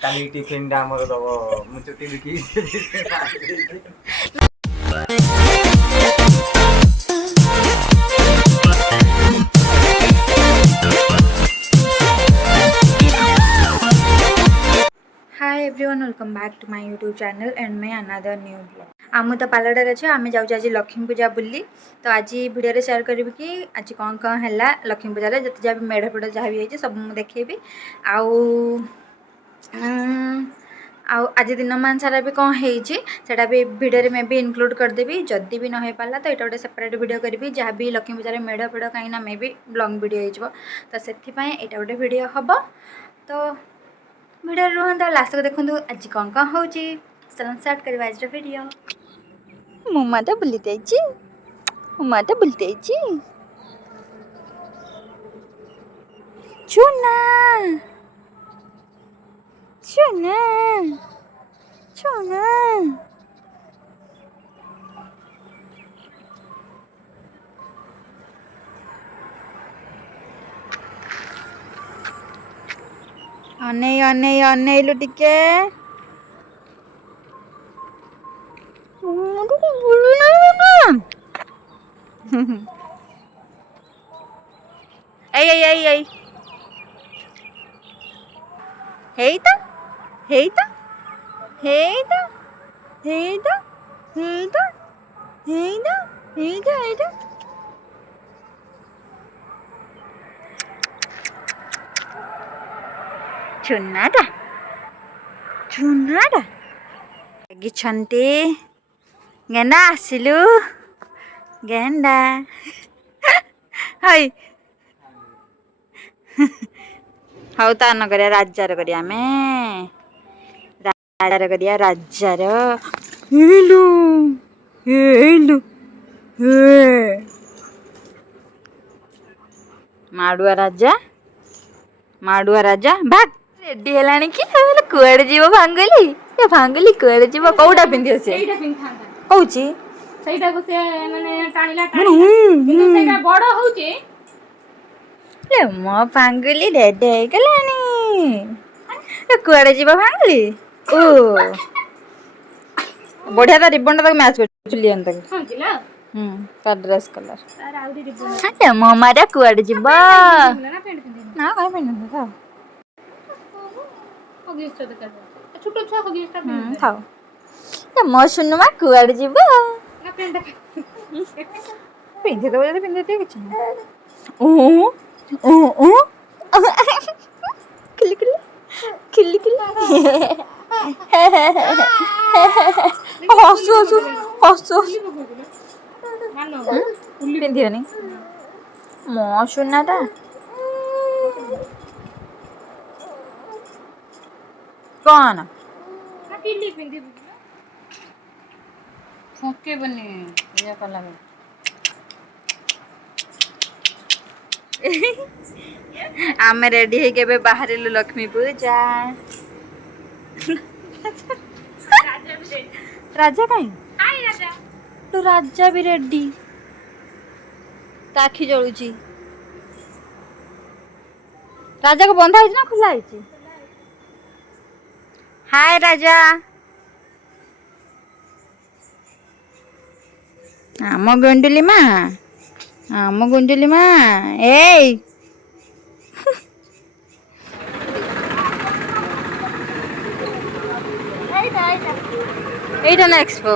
काली tiffin हमर दबो मुचती बिकी hi everyone welcome back to my YouTube channel and मैं अनदर न्यू ब्लॉग आम तो पालड़े अच्छे आम जाऊँ आज लक्ष्मी पूजा बुली तो आज वीडियो शेयर करी कि आज कौन कौन है लक्ष्मी पूजा जिते जहाँ भी मेढ़ फेड़ जहाँ भी है सब मुझे देखेबी आज दिन मान सारा भी कौन होटा भी वीडियो में भी इनक्लूड करदेवी जदि भी नहीं पाला तो ये गोटे सेपरेट वीडियो करी जहाँ भी लक्ष्मी पूजा मेढ़ फेड़ कहीं मे भी लंग वीडियो हो से यहाँ गोटे वीडियो हम तो वीडियो रुहत लास्ट को देखो आज कौन कौन हो स्टार्ट करवा आज वीडियो मुमाटा बुलते मुमाटा बुलते चुना चुना चुना अनै अनै अनैलु टिके ऐ ऐ ऐ ऐ हेइता हेइता हेइता हेइता हेइता हेइता हेइता हेइता चुनाटा चुनाटा लगिछन्ते गेंडा आसिलु गेंडा हाय हाउ ता न करिया राजार करिया में राजार करिया राजार हेलु हेलु हे माडुआ राजा भाग रेडी हेलानी कि कुआडे जीव भांगली ए भांगली कुआडे जीव कोउडा पिंदी से एटा पिंथांदा कहूची सेटा को से माने टाणीला किंतु सेटा बड़ होउची ले मो भांगली रेडी हे गलानी ए कुआडे जीव भांगली ओ बढ़िया ता रिबन तक मैच कर चुली अंत हां किला का ड्रेस कलर तार आउरी रिबन ए मो मारा कुआडे जीव ना पेंट पिंदी ना काय पेंट था होगी छ दे छोटो छ होगी स्टा थाओ ए मो सुनमा कुआडे जीव ना पेंट पिंदे तो बोले पिंदे ते किछ ओ ओ ओ किल किल किल किल हसु हसु हसु पिंदियोनी मो सुनाटा कौन ना किल्ली पिंदी फोके बने ये कला आम रेडी है के बाहर लक्ष्मी पूजा राजा कहीं राजा तो राजा भी रेडी आखि जलुची राजा को बंधा है ना खुला है हाय राजा आम गुंडुली माँ ए एटा ना एक्सपो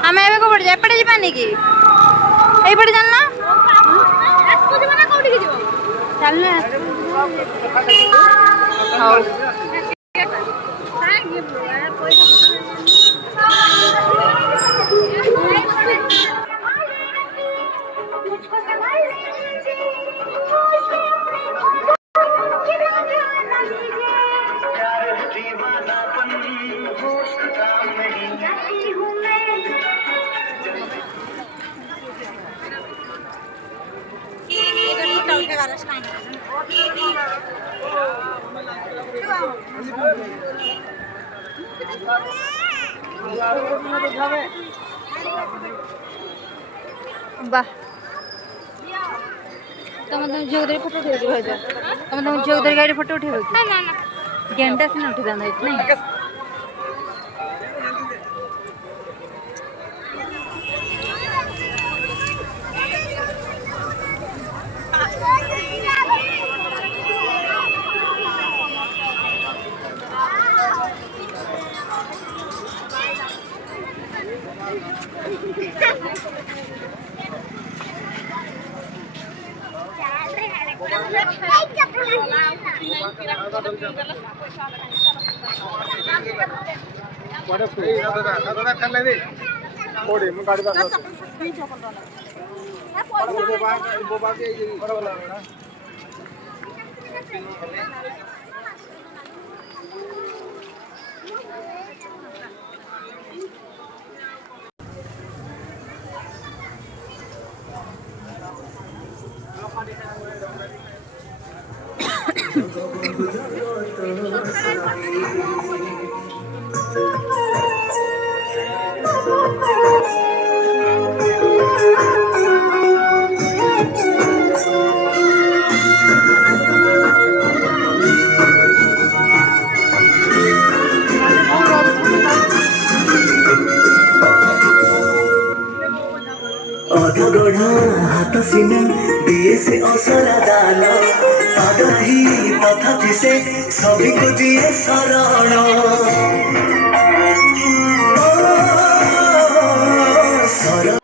आम एबे को पड़ जाए पड़े जीवानी की एई पड़े जानना एक्सपो जीवाना कोठी की जीवो चलना हां वाह तुम तुम झील धरी फोटो उठे तुम झील धरी गाड़ी फोटो उठे गेंडा सिना उठी था नहीं गढ़ा हाथ सीना दिए से असरा दान ही तथा से सभी को दिए शरण शरण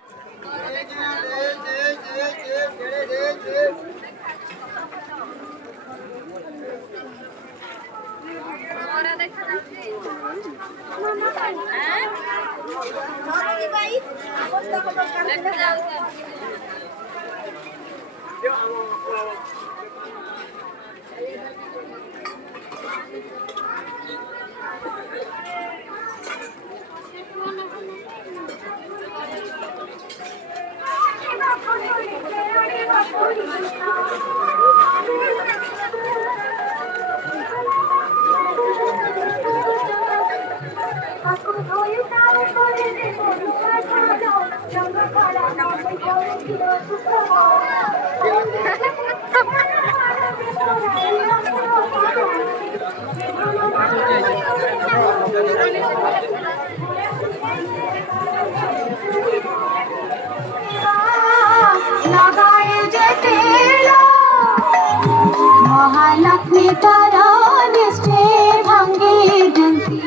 महालक्ष्मी तारा निष्ठे भांगे डंकी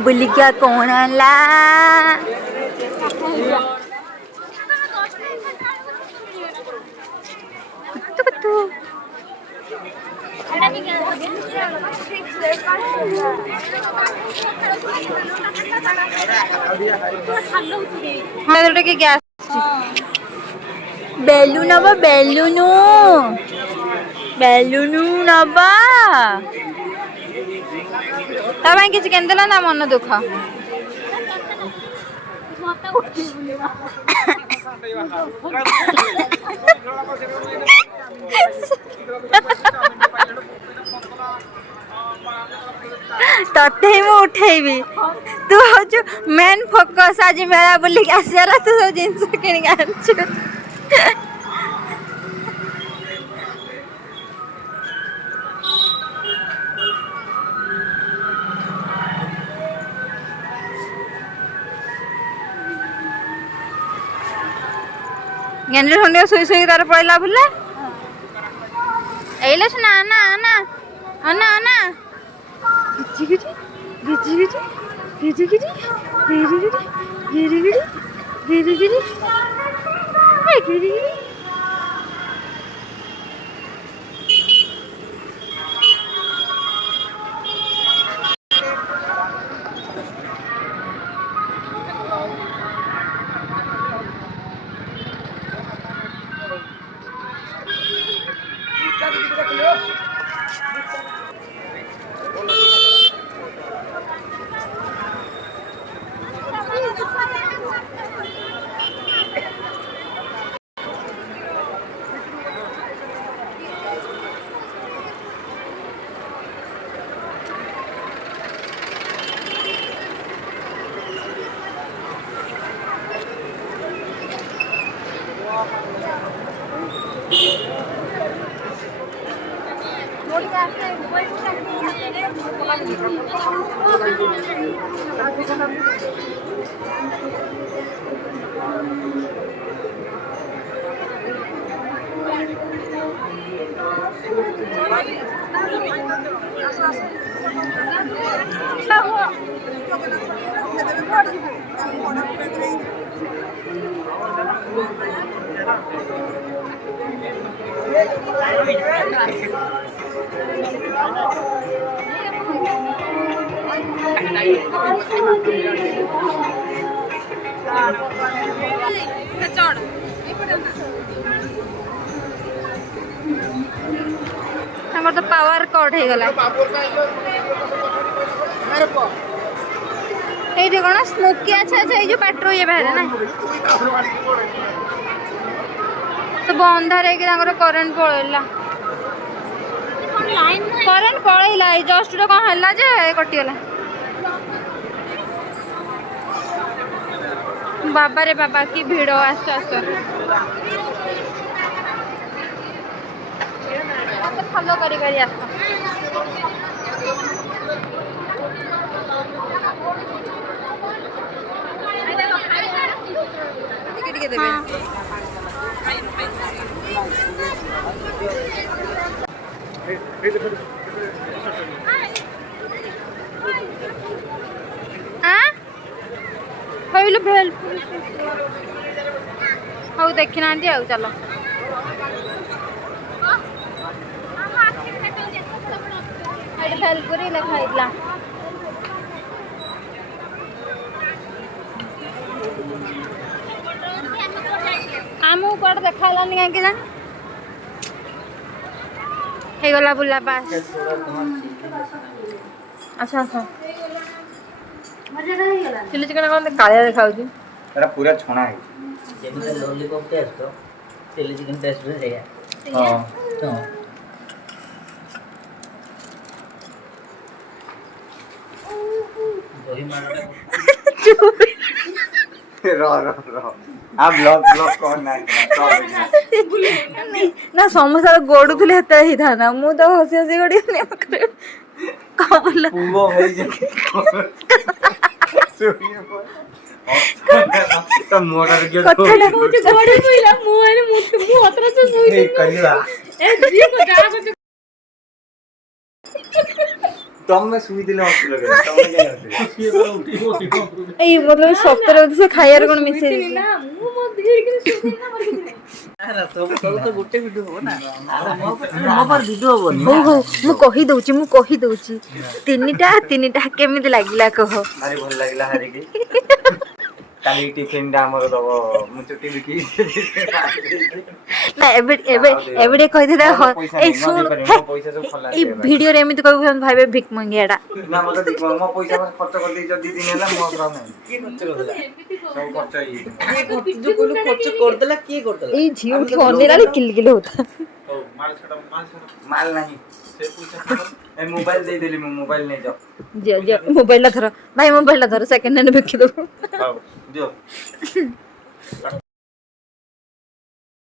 बुली क्या कौन ला कुत्तू कुत्तू हाँ तो ग्यास बेलून नबा बेलूनु बेलूनु नबा तब किसी केंदला ना मन दुख तते ही उठेबी तू हूँ मेन फोकस आज मेला बुलिक आसला तू सब जिनस किन गेंडे ठंडे शुई शुई तार पड़ा बुला एला सुना आना आना आना आना गिची गिची गिची गिची गिची गिची गिरी गिरी गिरी गिरी गिरी गिरी गिरी हमर तो पावर कट हो गला ये कौन स्मोकी अच्छा अच्छा ये जो पेट्रोल ये बाहर ना सब अंधार है करेन्ट पड़ेगा करेन्ट पड़ेगा जस्ट कौन है जे कटिगला बाबा रे बाबा की भिड़ आस आस फॉलो करी करी आस ଟିକେ ଦେବେ ହଇଲୁ ଭେଲ ହଉ ଦେଖି ନାହାନ୍ତି ଆଉ ଚାଲ ଭେଲପୁରୀ ଲେଖା ହେଇଥିଲା ଆମକୁ କୁଆଡ଼େ ଦେଖା ହେଲାନି କାହିଁକି ଜାଣି ହେଇଗଲା ବୁଲା ବାସ୍ ଆଚ୍ଛା ଆଚ୍ଛା ଚିଲି ଚିକେନ କଣ କାଳିଆ ଦେଖାଯାଉଛି ଏଟା ପୁରା ଛଣା ହେଇଛି ଯେମିତି lollipop taste chilli chicken taste ବି ସେଇଆ ହଁ ହଁ ଦହି ମାଡ଼ଟା ରହ आ ब्लॉग ब्लॉग कौन ना ना समोसा गोड़ुले हेते ही था ना मु तो हसी हसी गोड़ी ने का बोल पूगो भाई जे तो मोटर के कथला कहू गोड़ी बोइला मु अरे मु अतरा से सुई कलिया ए जी को का को तुम में सुई दिले हंस लगे तुम नहीं हंस ए मतलब सप्ताह से खाइयार कोन मिसे ना मु मो धीर के सुई ना मर के ଆରେ ସବୁ ତ ଗୋଟେ ଭିଡିଓ ହବ ନା ଆରେ ମୋ पर ଭିଡିଓ ହବନି हो हो मु कहि दउची तीनिटा केमिति लागिला कह भारी भल लागला हारी के काली टिफिन डा हमर दबो मु चुटी बिकी ना एबे कहि दे ए सुन पैसा सब फला ए वीडियो रे एमिति कहबो हम भाबे भिक मंगियाडा ना मत दिख मो पैसा खर्च कर दी जदी दिन हैला मो ग्राम नहीं କିଏ ଖର୍ଚ୍ଚ କରିଦେଲା सब खर्च ही जो कोन ଖର୍ଚ୍ଚ କରିଦେଲା କିଏ କରିଦେଲା ए झिउ ठोनेरा किल होता माल नहीं से पैसा ए मोबाइल दे देली मु मोबाइल नहीं जाओ जे मोबाइल ला धर भाई मोबाइल ला धर सेकंड हैंड बिकी दो हां दियो